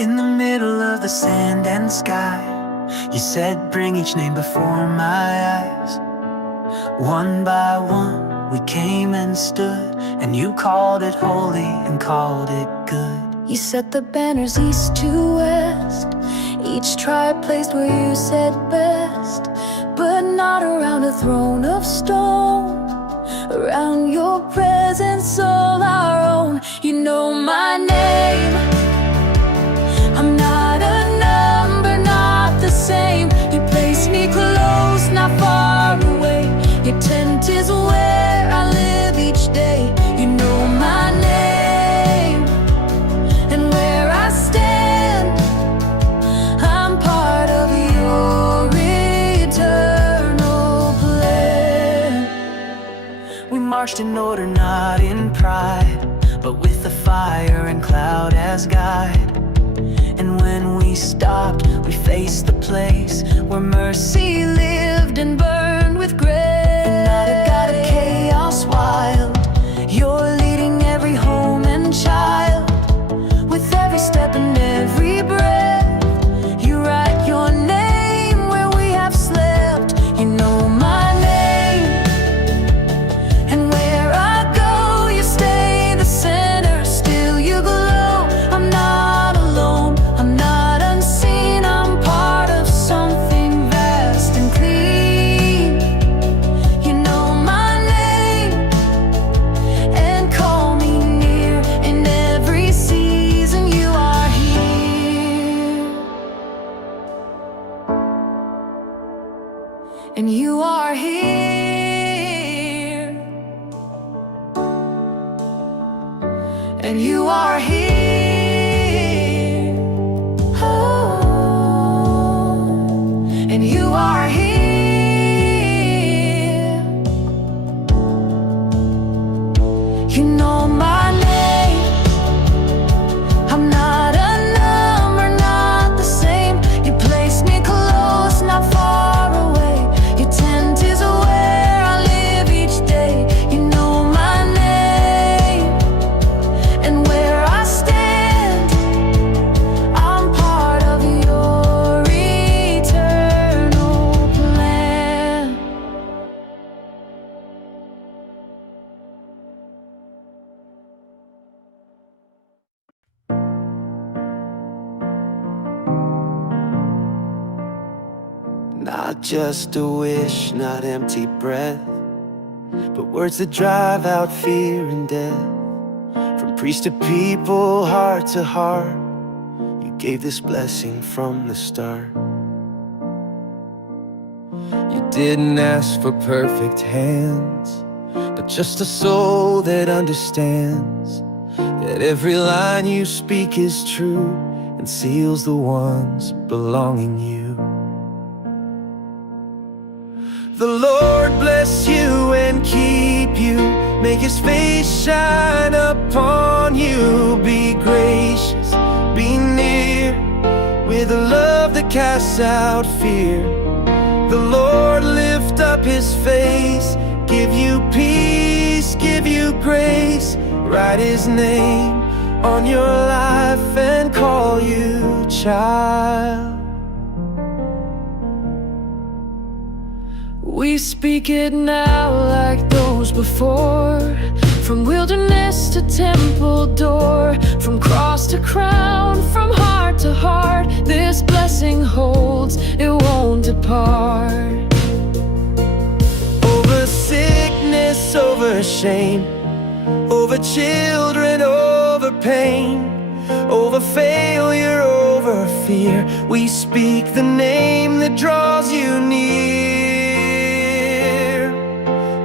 In the middle of the sand and sky, you said, bring each name before my eyes. One by one we came and stood, and you called it holy and called it good. You set the banners east to west, each tribe placed where you said best, but not around a throne of stone, around your presence all our own. You know my name, I'm not a number, not the same. You place me close, not far away. Your tent is where I live each day. You know my name, and where I stand, I'm part of your eternal plan. We marched in order, not in pride, but with the fire and cloud as guide. And when we stopped, we faced the place where mercy lived and burned with grace. And not a god of chaos wild, you're leading every home and child. With every step and every breath, you write your name where we have slept. You know my name, and where I go, you stay the center. Still you glow, I'm not alone, I'm not unseen, I'm part of something vast and clean. You know my name, and call me near. In every season you are here, and you are here, and you are here, oh, and you are here. You know my name, I'm not a number, not the same. You place me close, not far away. Your tent is where I live each day. You know my name, and where I stand, I'm part of your eternal plan. Not just a wish, not empty breath, but words that drive out fear and death. From priest to people, heart to heart, you gave this blessing from the start. You didn't ask for perfect hands, but just a soul that understands that every line you speak is true and seals the ones belonging you. The Lord bless you and keep you, make His face shine upon you. Be gracious, be near, with a love that casts out fear. The Lord lift up His face, give you peace, give you grace. Write His name on your life and call you child. We speak it now like those before, from wilderness to temple door, from cross to crown, from heart to heart. This blessing holds, it won't depart. Over sickness, over shame, over children, over pain, over failure, over fear, we speak the name that draws you near.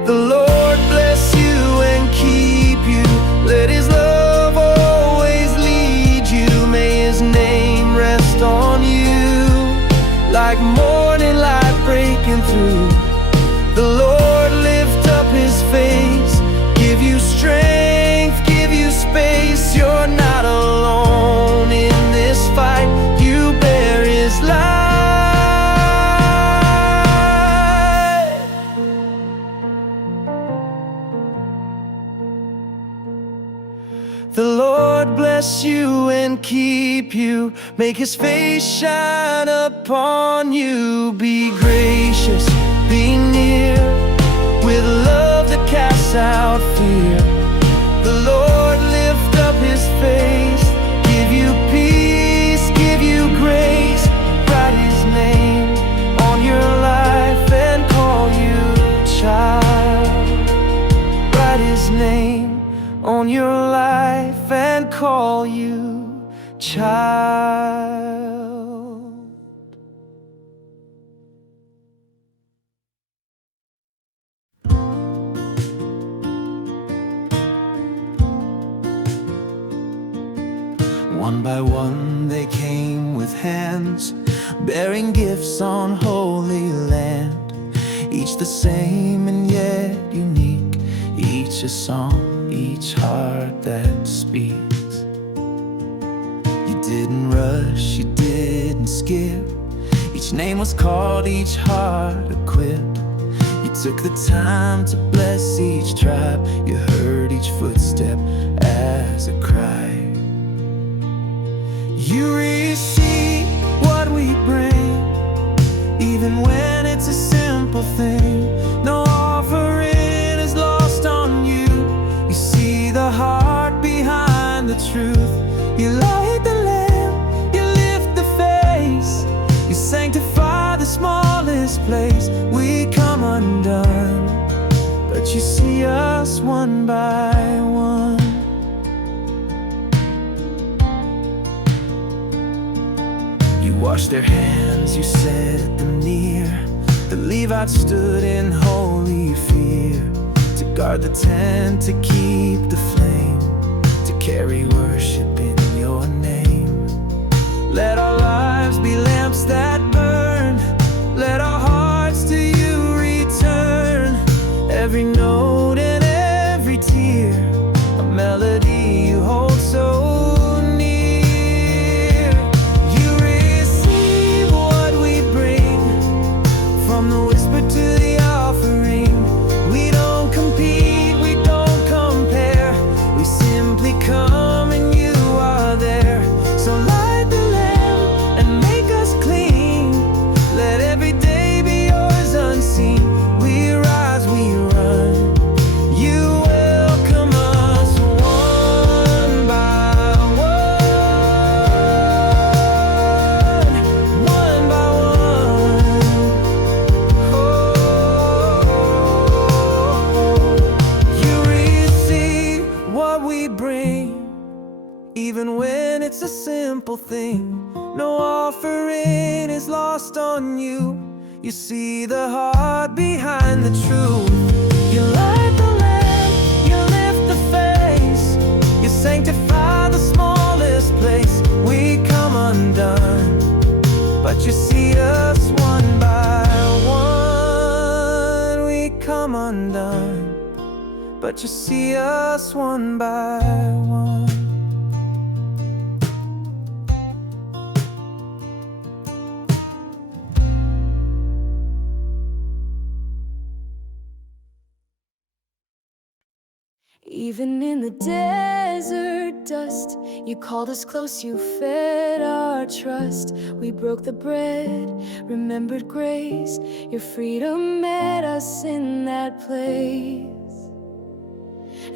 The Lord bless you and keep you, let His love always lead you. May His name rest on you like morning light breaking through. The Lord lift up His face, give you strength, give you space. You're not alone in this fight, you bear His light. Lord bless you and keep you, make his face shine upon you, be gracious, be near, with love that casts out fear. The Lord lift up his face, give you peace, give you grace, write his name on your life and call you child. Write his name on your life and call you child. One by one they came with hands, bearing gifts on holy land. Each the same and yet unique, each a song, each heart that speaks. You didn't rush, you didn't skip, each name was called, each heart equipped. You took the time to bless each tribe, you heard each footstep as it cried. You receive what we bring, even when it's a simple thing. No offering is lost on you. You see the heart behind the truth. You light the lamp, you lift the face, you sanctify the smallest place. We come undone, but you see us one by one. You washed their hands, you set them near. The Levites stood in holy fear, to guard the tent, to keep the flame, to carry worship in your name. Let our lives be lamps that burn, let our hearts to you return. Every note and every tear, a melody you hold so thing. No offering is lost on you. You see the heart behind the truth. You light the lamp, you lift the face, you sanctify the smallest place. We come undone, but you see us one by one. We come undone, but you see us one by one. Even in the desert dust, you called us close, you fed our trust. We broke the bread, remembered grace. Your freedom met us in that place.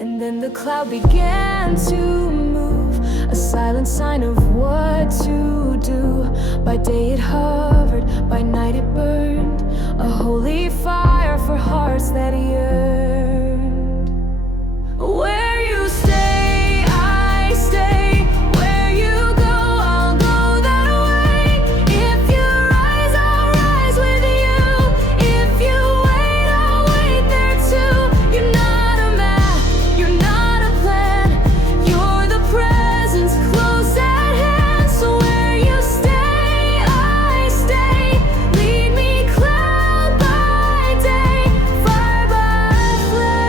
And then the cloud began to move, a silent sign of what to do. By day it hovered, by night it burned, a holy fire for hearts that yearned. Where you stay, I stay. Where you go, I'll go that way. If you rise, I'll rise with you. If you wait, I'll wait there too. You're not a map, you're not a plan, you're the presence close at hand. So where you stay, I stay. Lead me cloud by day, fire by flame.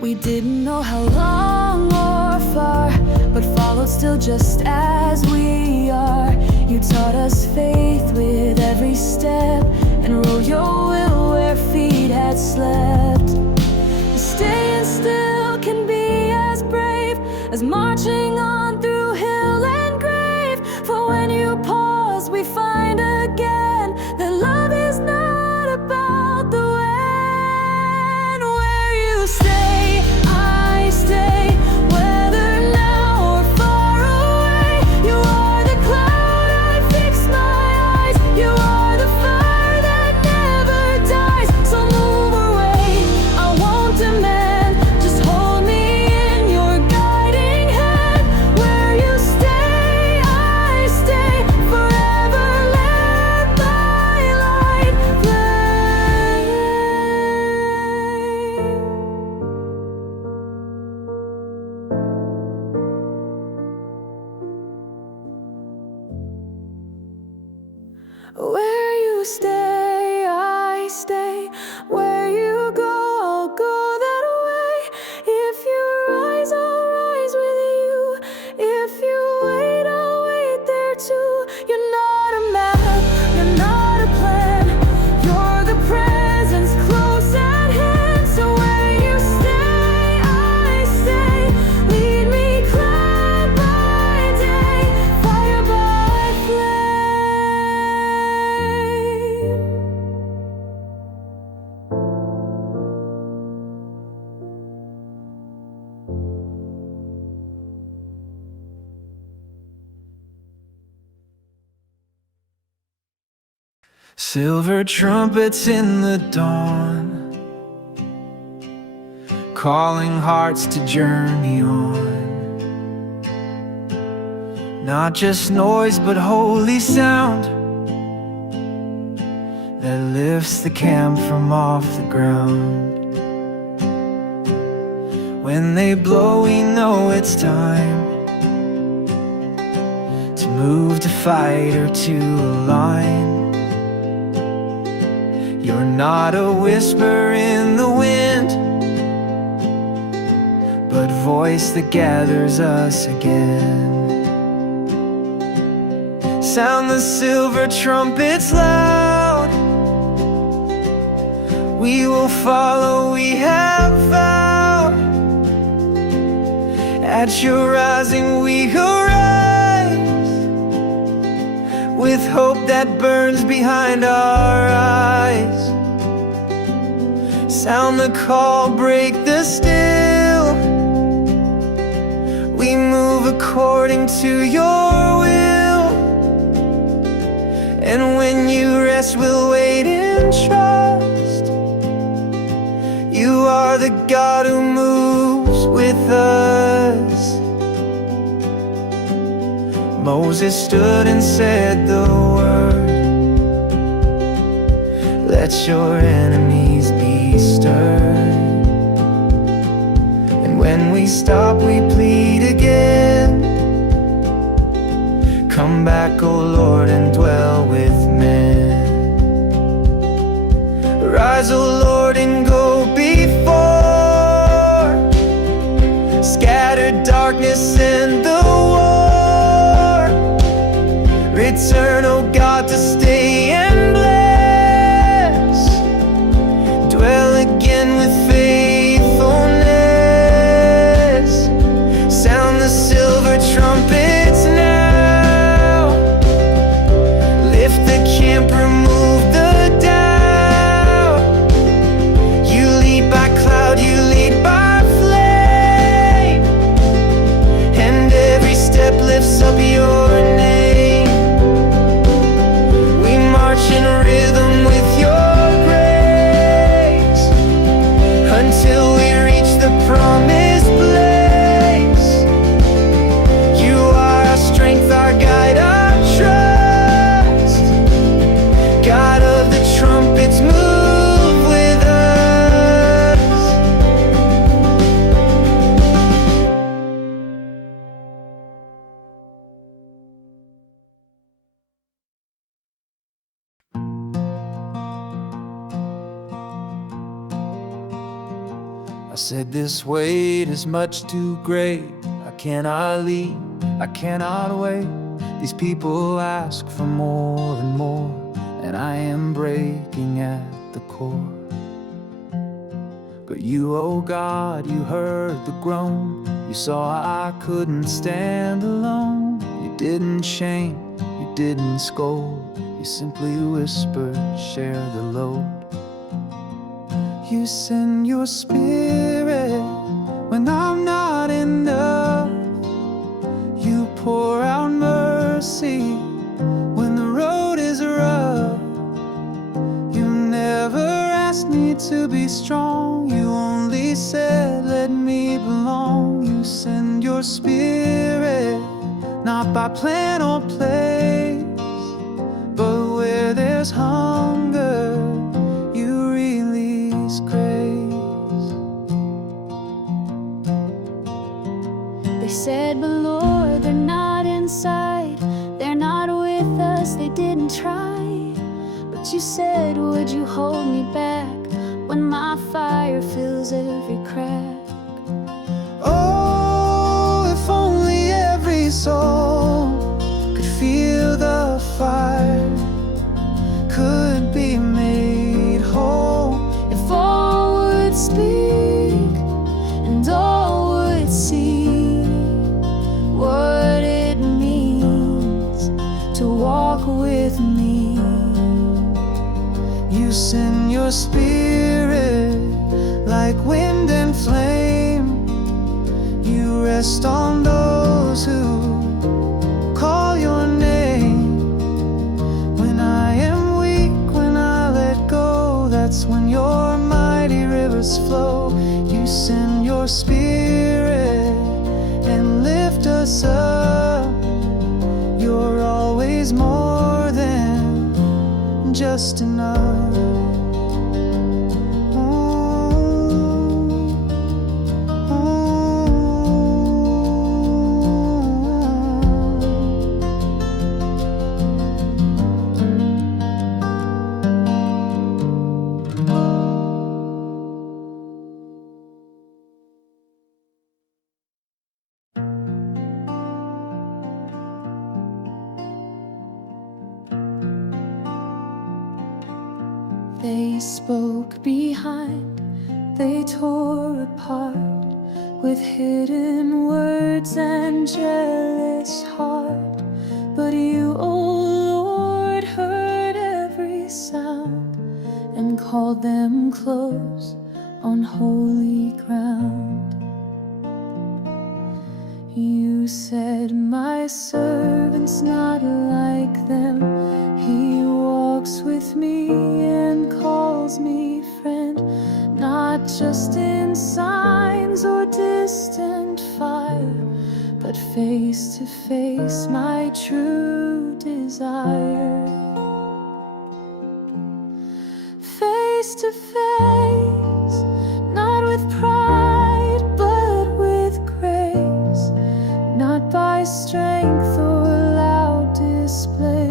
We didn't know how long or far, but followed still just as we are. You taught us faith with every step, and rode your will where feet had slept. staying still can be as brave as marching on through hill and grave. For when you pause, we find again that love is not about the when. Where you stay, I stay, whether now or far away. You are the cloud, I fix my eyes. You are the fire that never dies. So move away, I won't demand. Just hold me in your guiding hand. Where you stay, I stay, forever let my light flame. Where you stay, I stay. Where you go, I'll go that way. If you rise, I'll rise with you. If you wait, I'll wait there too. You're not a map, you're not a plan. You're the presence close at hand. So where you stay, I stay. Lead me cloud by day, fire by flame. Silver trumpets in the dawn, calling hearts to journey on. Not just noise, but holy sound that lifts the camp from off the ground. When they blow, we know it's time to move, to fight, or to align. You're not a whisper in the wind, but voice that gathers us again. Sound the silver trumpets loud, we will follow, we have vowed. At your rising we arise, with hope that burns behind our eyes. Sound the call, break the still, we move according to your will. And when you rest, we'll wait in trust. You are the God who moves with us. Moses stood and said the word, let your enemies be stirred. And when we stop, we plead again, come back, O Lord, and dwell with men. Rise, O Lord, and go before, scattered darkness and the war. Return, O God, to stay and bless, dwell again with faithfulness. Sound the silver trumpets now, lift the camp, remove the doubt. You lead by cloud, you lead by flame, and every step lifts up your name. We march in rhythm with your grace, until we reach the promised place. You are our strength, our guide, our trust. God of the trumpets, move with us. I said this weight is much too great, I cannot leave, I cannot wait. These people ask for more and more, and I am breaking at the core. But you, oh God, you heard the groan. You saw I couldn't stand alone. You didn't shame, you didn't scold. You simply whispered, share the load. You send your spirit when I'm not enough. You pour out mercy when the road is rough. You never asked me to be strong. You only said, let me belong. You send your spirit, not by plan or place, but where there's hunger, you release grace. They said, but Lord, they're not inside. They're not with us, they didn't try. But you said, would you hold me back when my fire fills every crack? Oh, if only every soul could feel the fire, could be made whole. If all would speak and all would see what it means to walk with me. You send your spirit like wind and flame. You rest on those who call your name. When I am weak, when I let go, that's when your mighty rivers flow. You send your spirit and lift us up. You're always more than just enough. They spoke behind, they tore apart, with hidden words and jealous heart. But you, oh Lord, heard every sound and called them close on holy ground. You said, my servant's not like them. He walks with me and calls me friend, not just in signs or distant fire, but face to face, my true desire. Face to face, not with pride, but with grace, not by strength or loud display,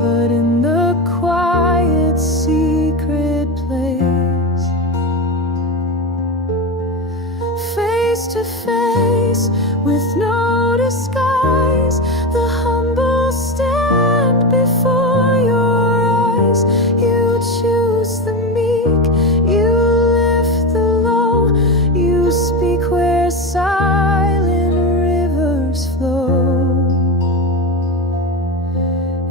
but in the quiet, secret place. Face to face, with no disguise, the humble stand before your eyes. You choose the meek, you lift the low, you speak where silent rivers flow.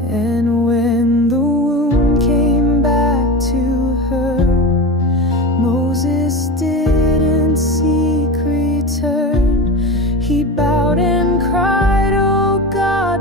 And when the wound came back to her, Moses didn't seek return. He bowed and cried, oh God,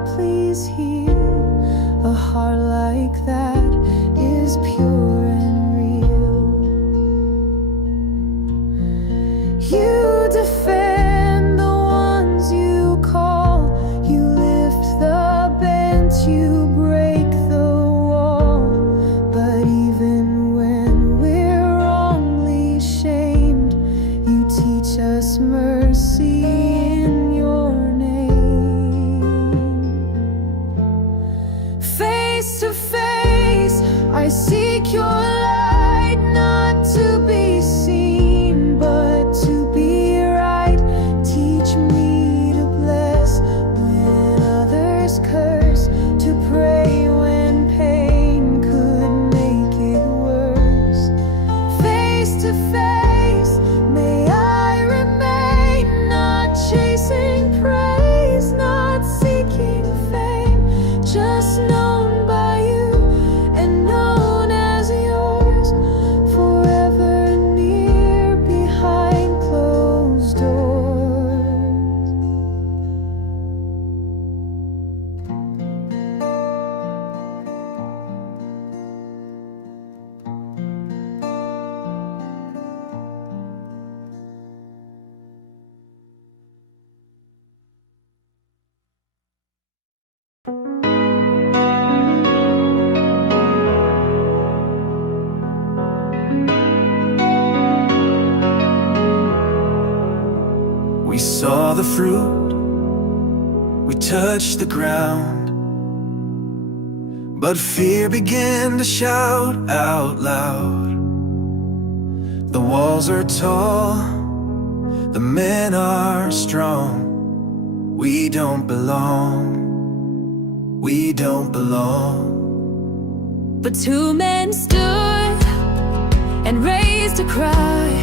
We saw the fruit, we touched the ground, but fear began to shout out loud. The walls are tall, the men are strong. We don't belong, we don't belong. But two men stood and raised a cry.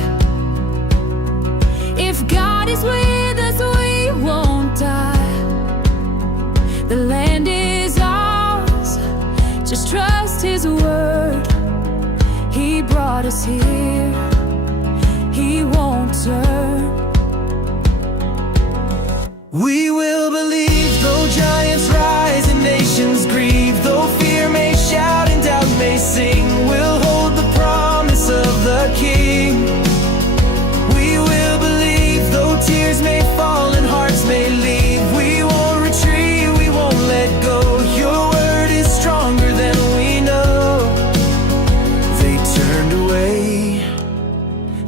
If God is with us, we won't die. The land is ours, just trust His word. He brought us here, He won't turn. We will believe though giants rise and nations grieve, though fear may shout and doubt may sing. We'll hold the promise of the King. We will believe though tears may fall and hearts may leave. We won't retreat, we won't let go. Your word is stronger than we know. They turned away,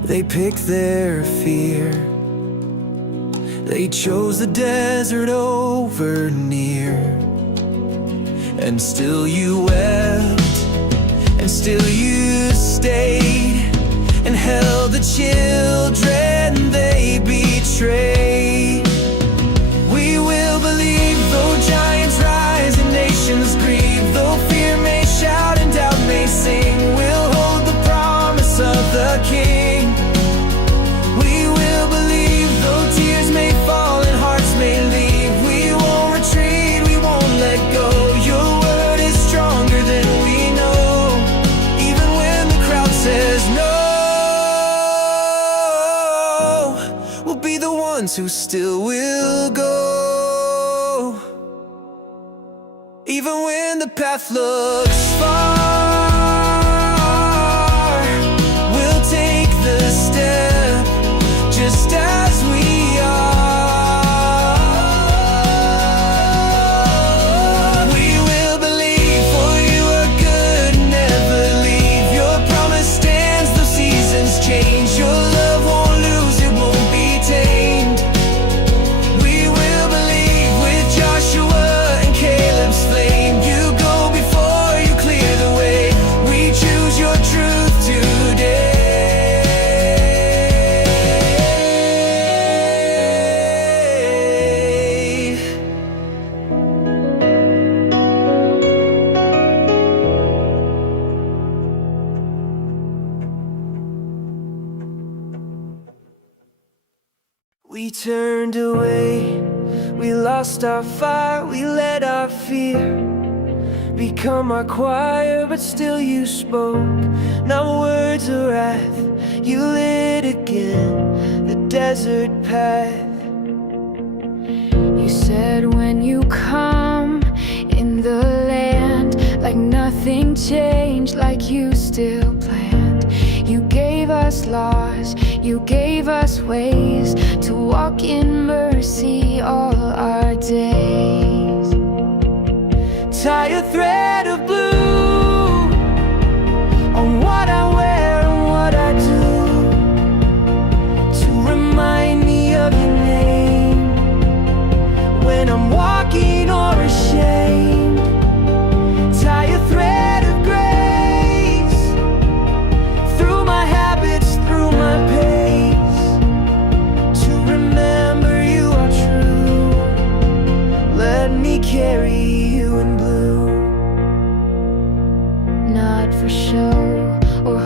they picked their fear. They chose the desert over near. And still you wept, and still you stayed, and held the children they betrayed. We will believe though giants rise and nations grieve, though fear may shout and doubt may sing. We'll hold the promise of the King. We will believe though tears may fall and hearts may leave. We won't retreat, we won't let go. Your word is stronger than we know. Even when the crowd says no, we'll be the ones who still will go. Even when the path looks far, we'll take the step just as we are. We will believe, for you are good, never leave. Your promise stands though seasons change. Your love won't lose, it won't be tamed. We will believe with Joshua and Caleb's flame. You go before, you clear the way. We choose your truth today. We turned away, we lost our fire, we let our fear become our choir, but still you spoke, not words of wrath. You lit again the desert path. You said when you come in the land, like nothing changed, like you still planned. You gave us laws, you gave us ways to walk in mercy all our days. Tie a thread of blue on what I wear and what I do, to remind me of your name when I'm walking or ashamed. Tie a thread of grace through my habits, through my pace, to remember you are true. Let me carry you in blue. Not for show or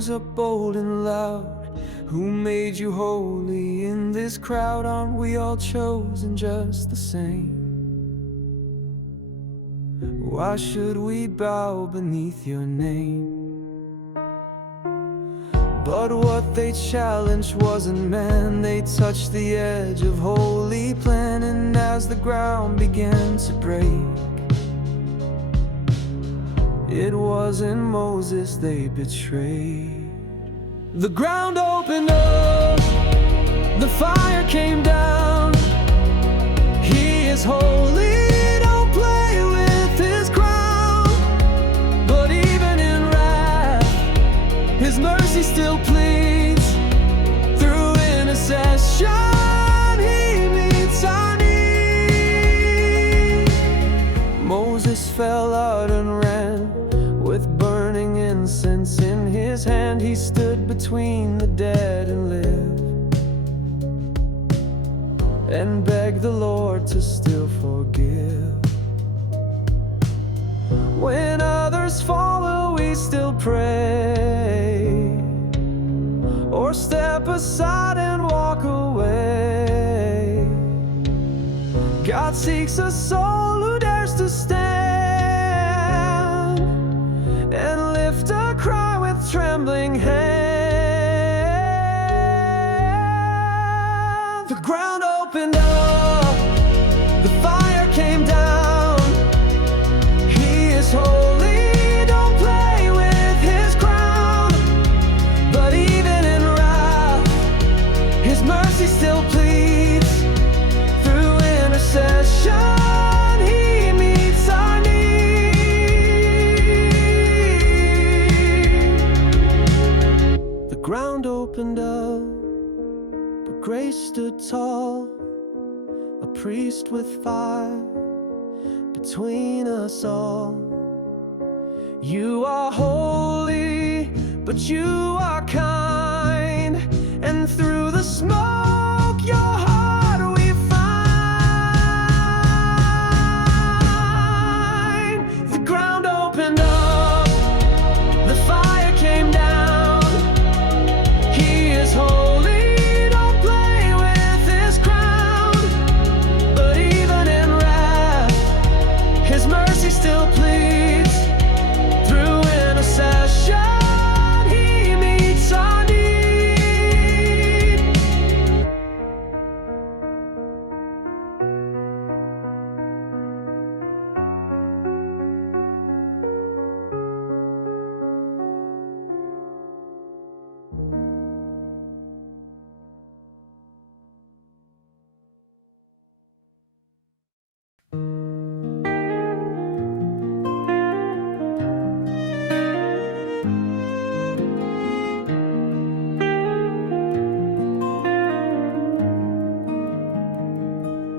rose up bold and loud. Who made you holy in this crowd? Aren't we all chosen just the same? Why should we bow beneath your name? But what they challenged wasn't man. They touched the edge of holy plan, and as the ground began to break, it wasn't Moses they betrayed. The ground opened up, the fire came down. He is holy, don't play with his crown. But even in wrath, his mercy still pleads. Through intercession, he meets our need. Moses fell out and ran, with burning incense in his hand. He stood between the dead and lived, and begged the Lord to still forgive. When others fall, will we still pray, or step aside and walk away? God seeks a soul who dares to stand and lift a cry with trembling hand. The ground opened up, the fire came down. He is holy, don't play with his crown. But even in wrath, his mercy still pleads. Through intercession, he meets our need. The ground opened up, but grace stood tall, a priest with fire between us all. You are holy, but you are kind, and through the smoke your heart we find. The ground opened up, the fire came down. He is holy, don't play with his crown. But even in wrath, his mercy still pleads. Through intercession, he meets our need.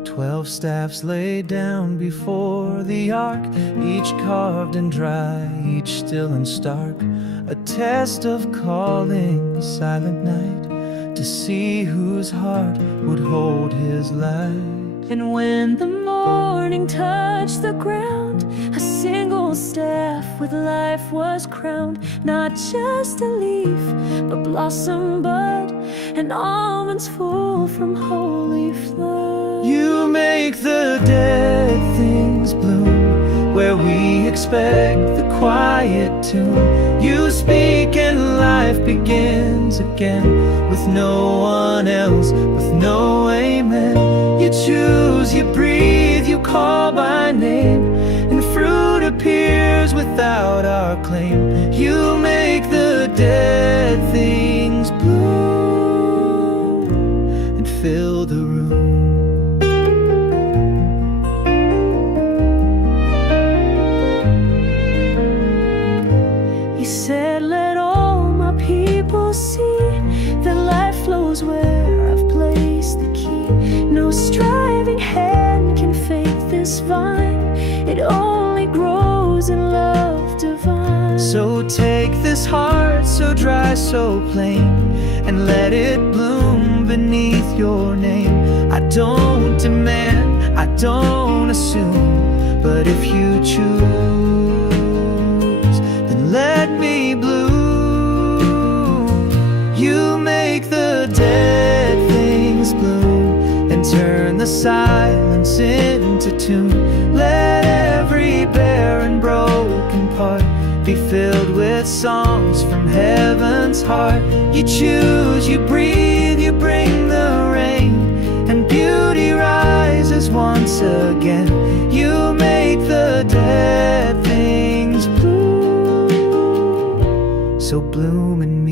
Twelve staffs laid down before the ark, each carved and dry, each still and stark, a test of calling the silent night, to see whose heart would hold his light. And when the morning touched the ground, a single staff with life was crowned. Not just a leaf, but blossom bud, and almonds full from holy flood. You make the dead things bloom where we expect the quiet tune. You speak and life begins again, with no one else, with no amen. You choose, you breathe, you call by name, and fruit appears without our claim. You make the dead things bloom and fill the room. You said, let all my people see that life flows where I've placed the key. No striving hand can fake this vine, it only grows in love divine. So take this heart so dry, so plain, and let it bloom beneath your name. I don't demand, I don't assume, but if you choose, then let me bloom. tune. Let every barren, broken part be filled with songs from heaven's heart. You choose, you breathe, you bring the rain, and beauty rises once again. You make the dead things bloom, so bloom in me.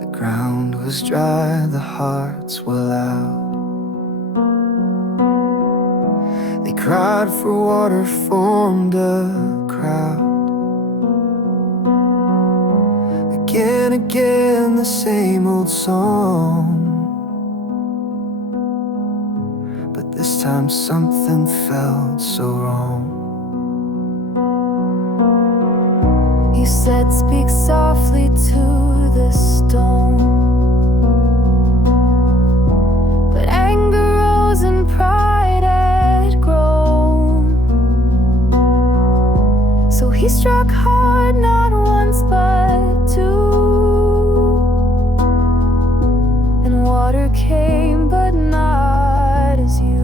The ground was dry, the hearts were loud. They cried for water, formed a crowd. Again, again, the same old song. But this time something felt so wrong. You said, speak softly to the stone, but anger rose and pride had grown. So he struck hard, not once but two, and water came, but not as you.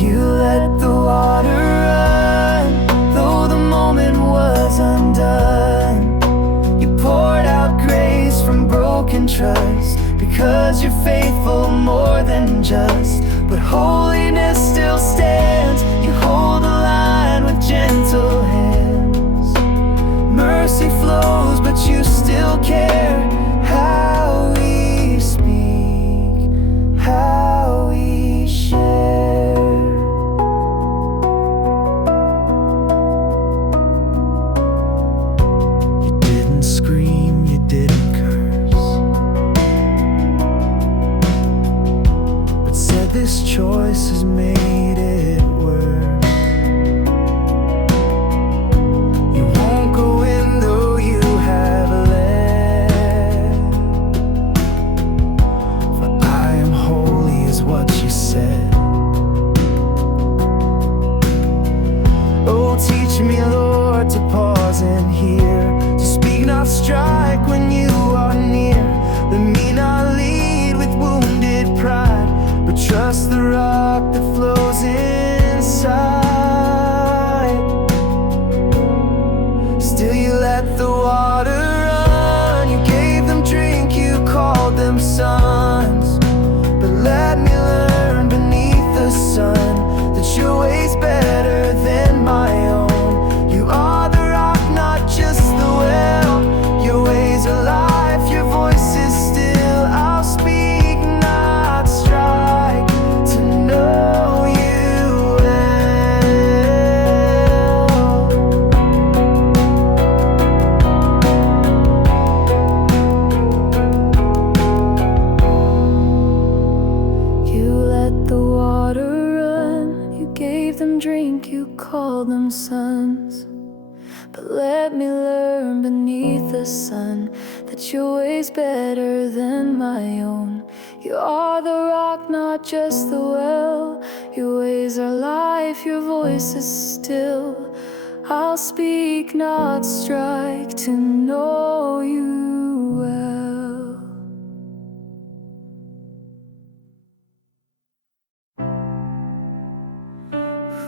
You let the water run, though the moment was undone. You poured out grace from broken trust, because you're faithful more than just. But holiness still stands. You hold the line with gentle hands. Mercy flows, but you still care. How we speak, how we share. You didn't scream, you didn't curse, but said this choice has made it worse. You won't go in though you have left, for I am holy is what you said. Oh, teach me, Lord, to pause and hear, to speak, not strike when you are near. Let me not lead with wounded pride, but trust the rock that flows inside. Still you let the water run. You gave them drink, you called them sons. But let me learn beneath the sun that your way's better than my own. You are the rock, not just the well. Your ways are life, your voice is still. I'll speak, not strike, to know you well. You let the water run, you gave them drink, you called them sons. But let me learn beneath the sun that your way's better than my own. You are the rock, not just the well. Your ways are life, your voice is still. I'll speak, not strike, to know you well.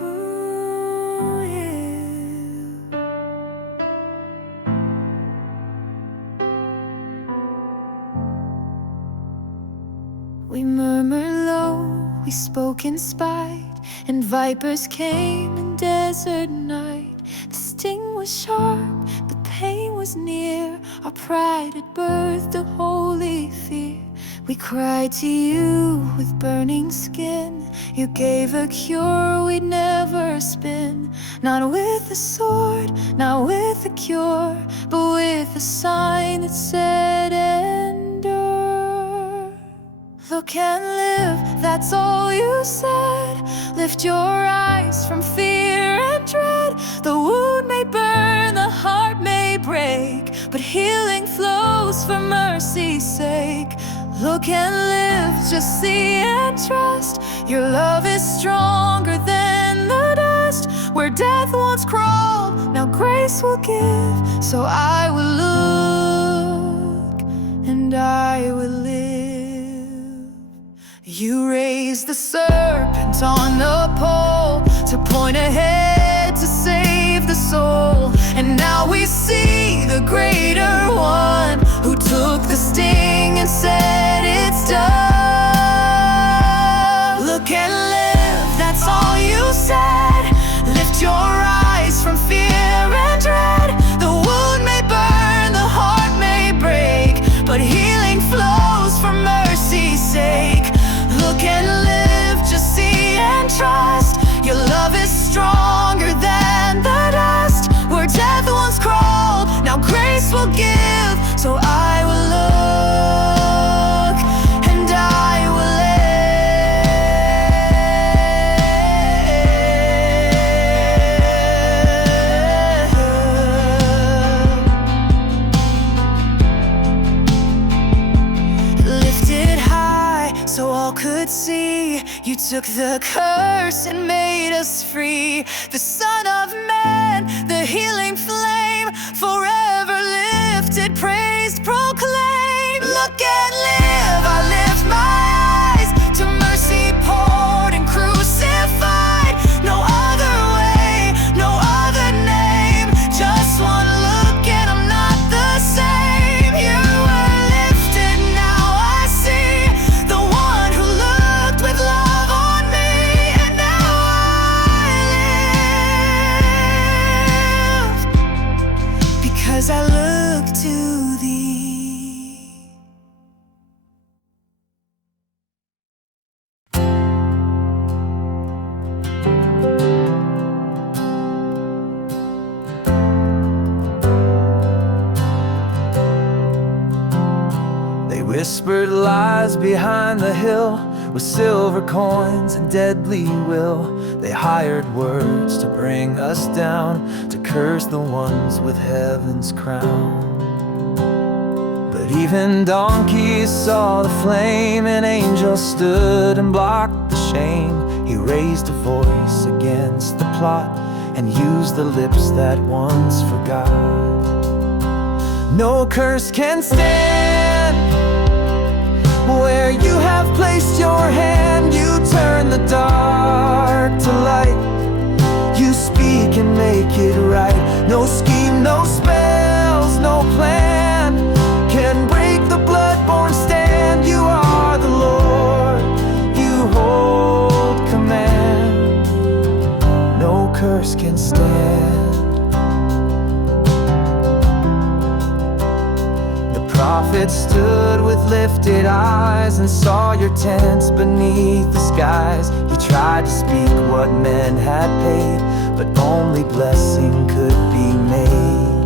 Ooh, yeah. We murmured low, we spoke in spite, and vipers came in desert night. The sting was sharp, the pain was near. Our pride had birthed a holy fear. We cried to you with burning skin. You gave a cure we'd never spin. Not with a sword, not with a cure, but with a sign that said endure. Look and live, that's all you said. Lift your eyes from fear and dread. The wound may burn, the heart may break, but healing flows for mercy's sake. Look and live, just see and trust. Your love is stronger than the dust. Where death once crawled, now grace will give. So I will look and I will live. You raised the serpent on the pole to point ahead, to save the soul. And now we see the greater one, who took the sting and said it's done. Look and live, that's all you said. Lift your eyes from fear and dread. The wound may burn, the heart may break, but healing flows for mercy's sake. Look and live, just see and trust. Your love is stronger than the dust. Where death once crawled, now grace will give. So I will look and I will live. Lifted high so all could see, you took the curse and made us free. The Son of Man, the healing flame, forever lifted, praised, proclaim. Look and live, I lift my eyes to mercy poured and crucified. No other way, no other name. Just one look and I'm not the same. You were lifted, now I see the one who looked with love on me. And now I live because I look to thee. They whispered lies behind the hill with silver coins and deadly will. They hired words to bring us down, to curse the ones with heaven's crown. But even donkeys saw the flame, and angels stood and blocked the shame. He raised a voice against the plot and used the lips that once forgot. No curse can stand where you have placed your hand. You turn the dark to light. You speak and make it right. No scheme, no spells, no plan can break the blood-born stand. You are the Lord, you hold command. No curse can stand. Prophets stood with lifted eyes and saw your tents beneath the skies. He tried to speak what men had paid, but only blessing could be made.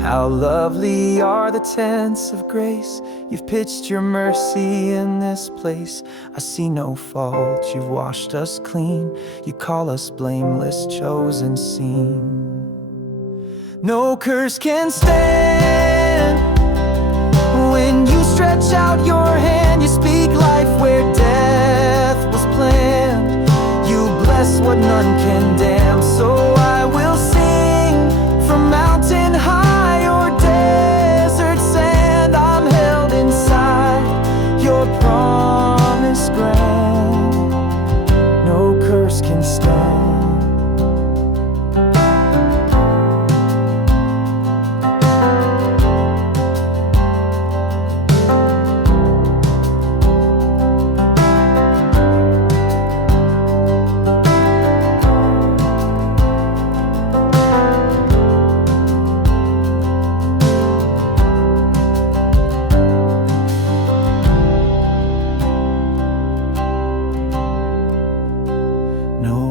How lovely are the tents of grace. You've pitched your mercy in this place. I see no fault, you've washed us clean. You call us blameless, chosen, seen. No curse can stand when you stretch out your hand. You speak life where death was planned. You bless what none can damn. So I will sing from mountain high or desert sand. I'm held inside your promise grand. No curse can stand.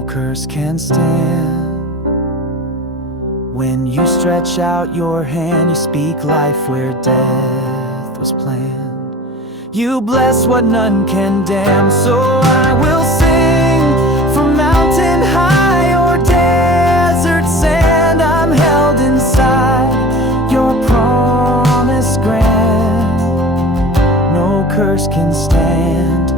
Curse can stand when you stretch out your hand. You speak life where death was planned. You bless what none can damn. So I will sing from mountain high or desert sand. I'm held inside your promise grand. No curse can stand.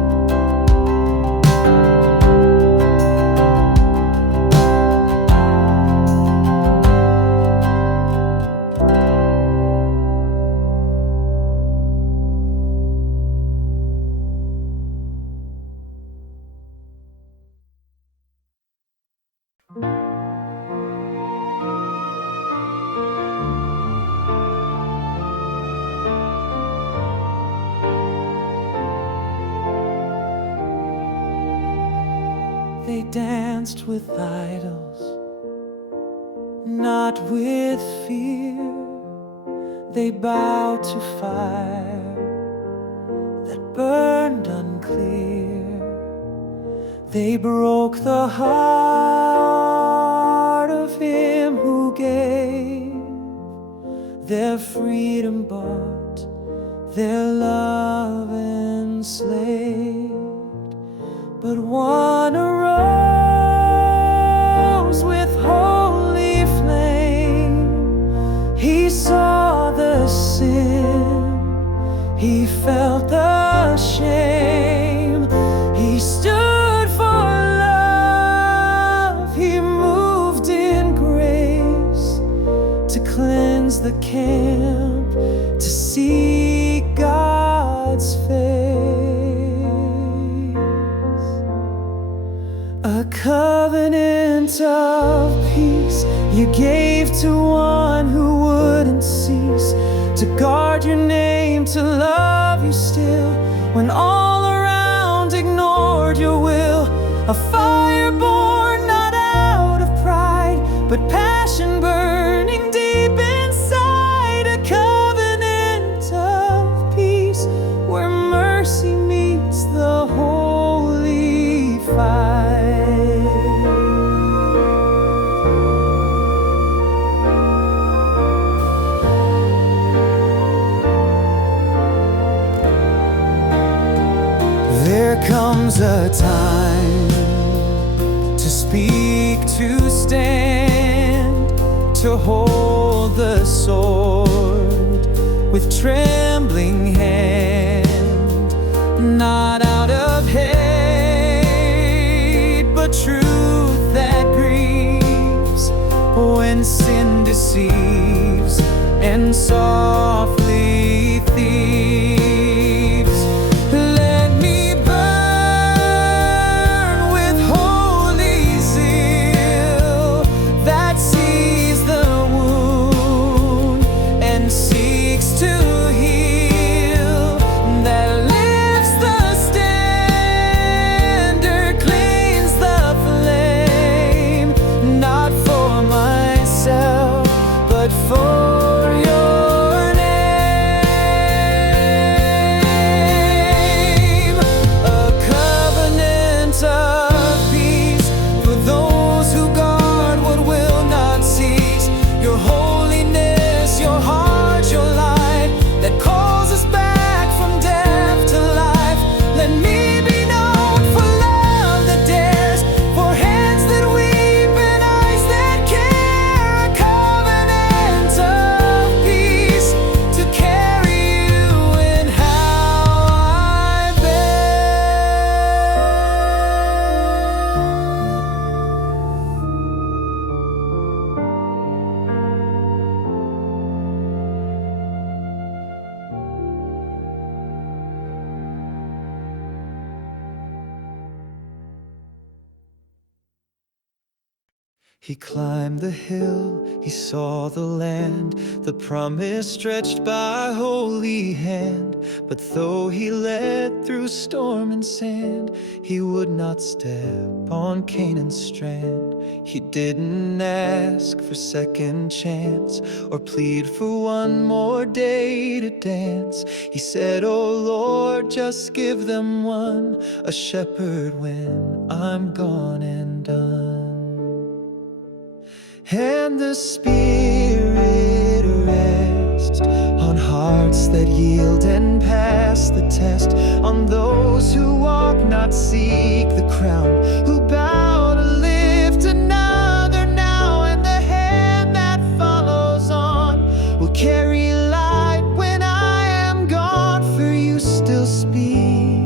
They danced with idols, not with fear. They bowed to fire that burned unclear. They broke the heart of him who gave their freedom, bought their love enslaved. But one arose with holy flame. He saw the sin, he felt the shame. He stood for love, he moved in grace to cleanse the camp, to seek God's face. A covenant of peace you gave to one who wouldn't cease to guard your name, to love you still when all around ignored your will. A fire born not out of pride, but passion burning deep inside. A covenant of peace where mercy meets the holy fight. There comes a time to speak, to stand, to hold the sword with trembling hand, not out of hate, but truth that grieves when sin deceives and softly thieves. Let me burn with holy zeal that sees the wound and seeks to heal, that lifts the standard, cleans the flame, not for myself, but for He climbed the hill, he saw the land, the promise stretched by a holy hand. But though he led through storm and sand, he would not step on Canaan's strand. He didn't ask for second chance or plead for one more day to dance. He said, "Oh Lord, just give them one, a shepherd when I'm gone and done." And the Spirit rests on hearts that yield and pass the test, on those who walk, not seek the crown, who bow to lift another now, and the hand that follows on will carry light when I am gone. For you still speak,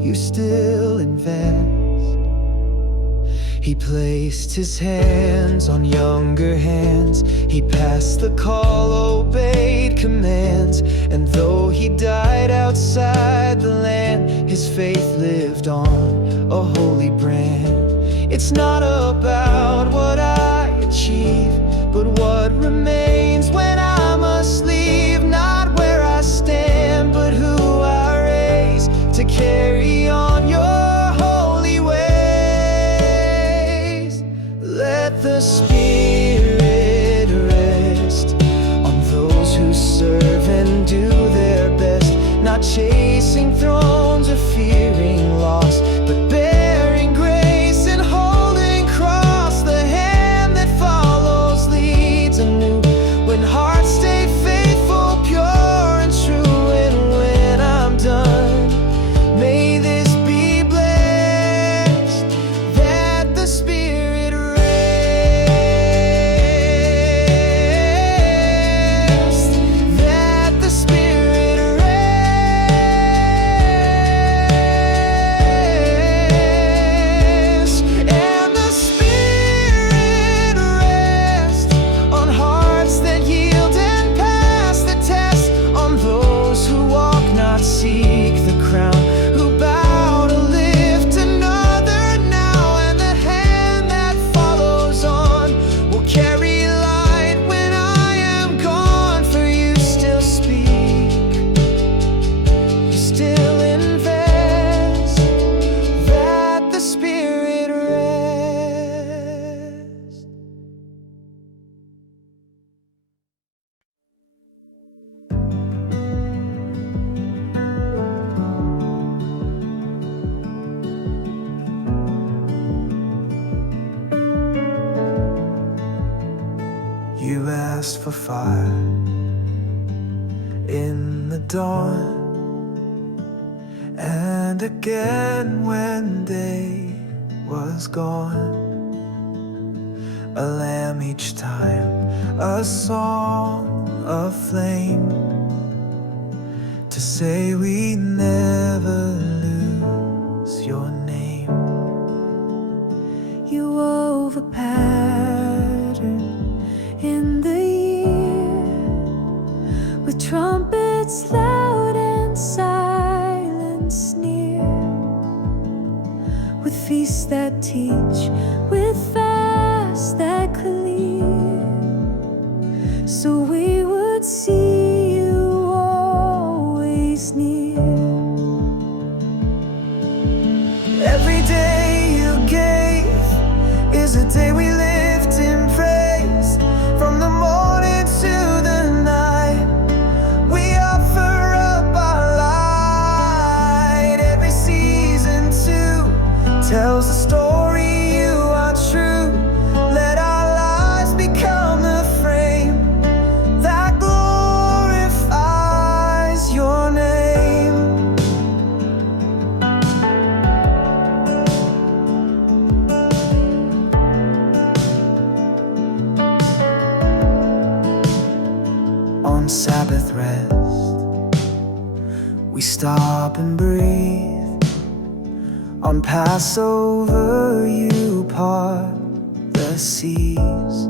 you still invest. He placed his hands on younger hands. He passed the call, obeyed commands. And though he died outside the land, his faith lived on, a holy brand. It's not about what I achieve, but what remains when I must leave. Not where I stand, but who I raise to carry on your holy ways. Let the Spirit rest on those who serve and do their best, not chasing thrones or fearing loss, but bearing grace and holding cross. The hand that follows leads anew when hearts stay faithful, pure and true. And when I'm done, may this be blessed, that the Spirit rest, that the Spirit rest, and the Spirit rest on hearts that yield and pass the test, on those who walk, not seek the crown, who bow to lift another now, and the hand that follows on will carry light when I am gone. For you still speak, you still invest, that the Spirit rest. You asked for fire in the dawn, and again when day was gone. A lamb each time, a song of flame, to say we never lose your name. You wove a pattern in the year, with trumpets loud and silence near, with feasts that teach, with fasts that clear, so we would see you always near. Every day you gave is a day we lift in praise. From the morning to the night, we offer up our light. Every season too tells the story you are true. Let our lives become the frame that glorifies your name. On Sabbath rest, we stop and breathe. On Passover, you part the seas.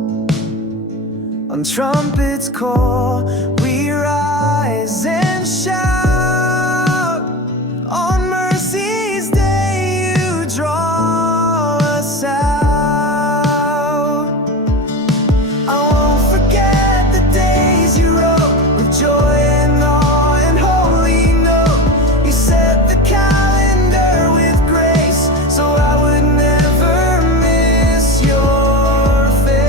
On trumpets call, we rise and shout. On mercy's day, you draw us out. I won't forget the days you wrote with joy and awe and holy note. You set the calendar with grace, so I would never miss your face.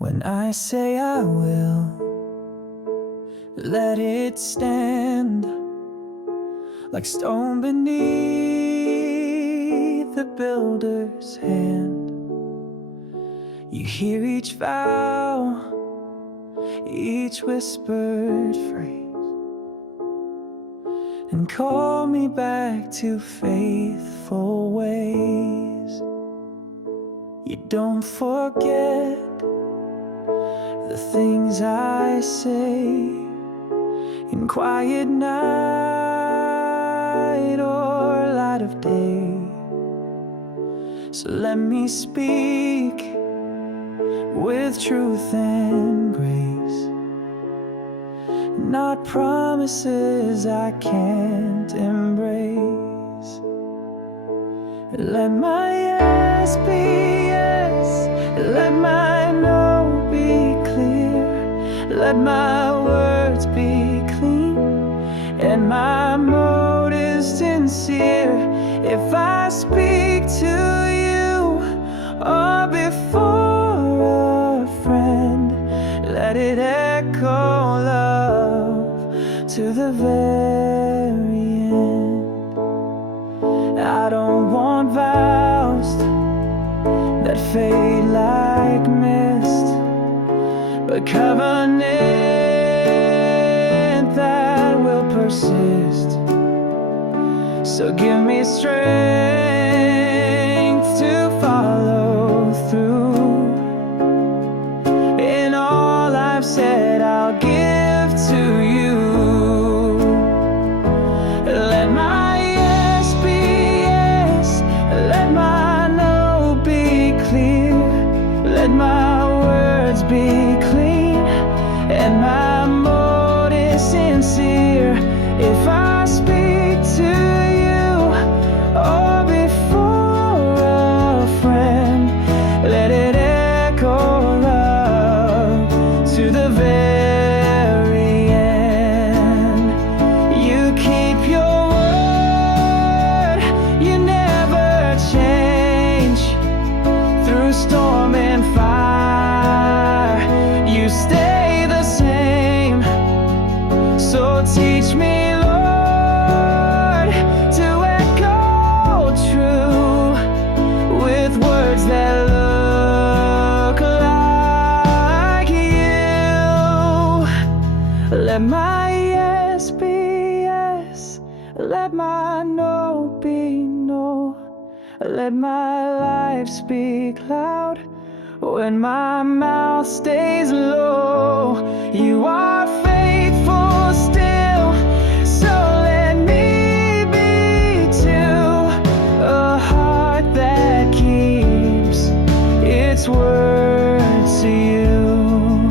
When I say I will, let it stand like stone beneath the builder's hand. You hear each vow, each whispered phrase, and call me back to faithful ways. You don't forget the things I say in quiet night or light of day. So let me speak with truth and grace, not promises I can't embrace. Let my yes be yes, let my no be clear, let my words be clean and my motives sincere. If I speak to you or before a friend, let it echo love to the very end. I don't want vows that fade like mist, but covenant that will persist. So give me strength to follow through. In all I've said, I'll give to you. Let my yes be yes, let my no be clear, let my words be clean and my motives sincere. If I speak to you or before a friend, let it echo love to the very end. You keep your word, you never change. Through storm and fire, you stay the same. So teach me, Lord, to echo true with words that look like you. Let my yes be yes, let my no be no, let my life speak loud when my mouth stays low. You are faithful still, so let me be too. A heart that keeps its word to you.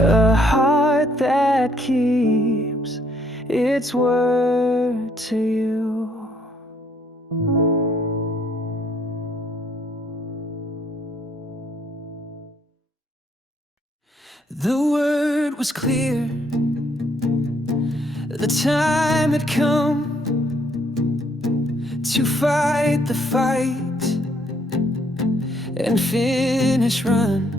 A heart that keeps its word to you. The word was clear, the time had come to fight the fight and finish run.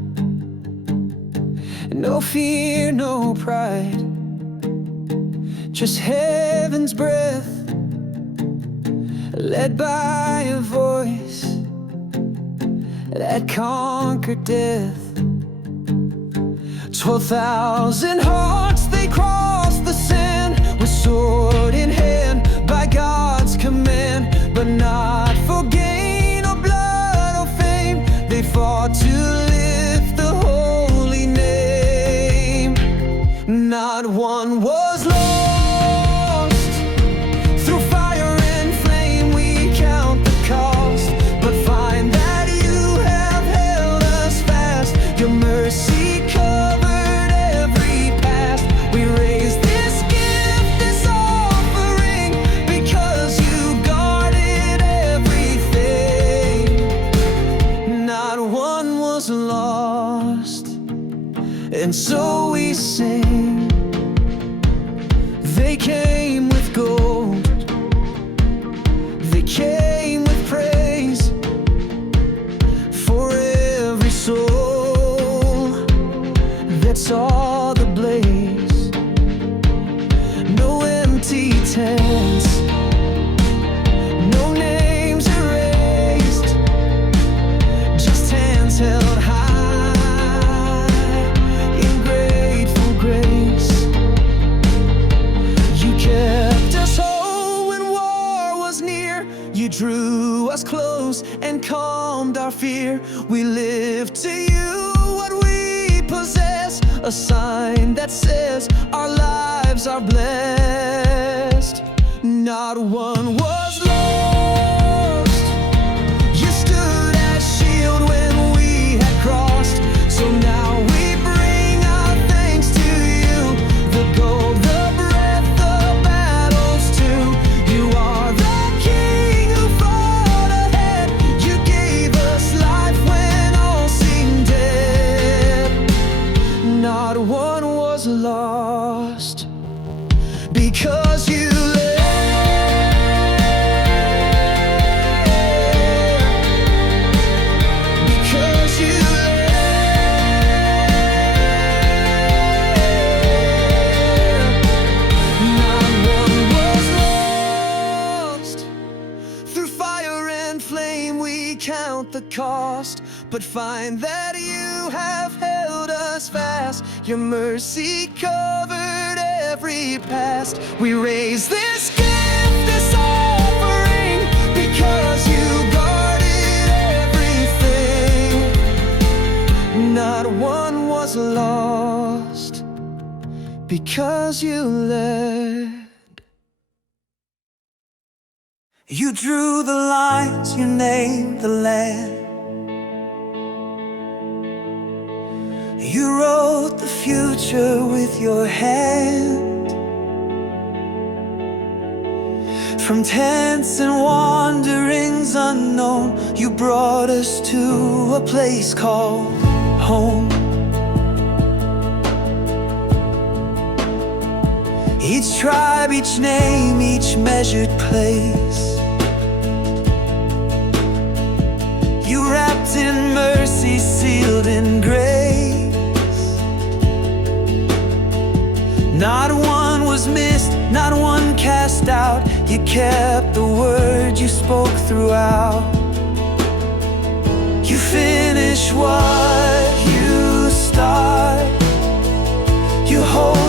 No fear, no pride, just heaven's breath, led by a voice that conquered death. 12,000 hearts, they crossed the sand with sword in hand by God's command, but not for gain or blood or fame. They fought to lift the holy name. Not one was lost. Through fire and flame we count the cost, but find that you have held us fast. Your mercy covered every past. We raise this gift, this offering, because you guarded everything. Not one was lost, and so we sing and calmed our fear. We live to you what we possess, a sign that says our lives are blessed. Not one was lost. You stood as shield when we had crossed. So now we bring our thanks to you. The gold, the breath, the battles too. You are the King who fought ahead. You gave us life when all seemed dead. Not one was lost, because you count the cost, but find that you have held us fast. Your mercy covered every past. We raise this gift, this offering, because you guarded everything. Not one was lost, because you led. You drew the lines, you named the land. You wrote the future with your hand. From tents and wanderings unknown, you brought us to a place called home. Each tribe, each name, each measured place, you wrapped in mercy, sealed in grace. Not one was missed, not one cast out. You kept the word you spoke throughout. You finish what you start. You hold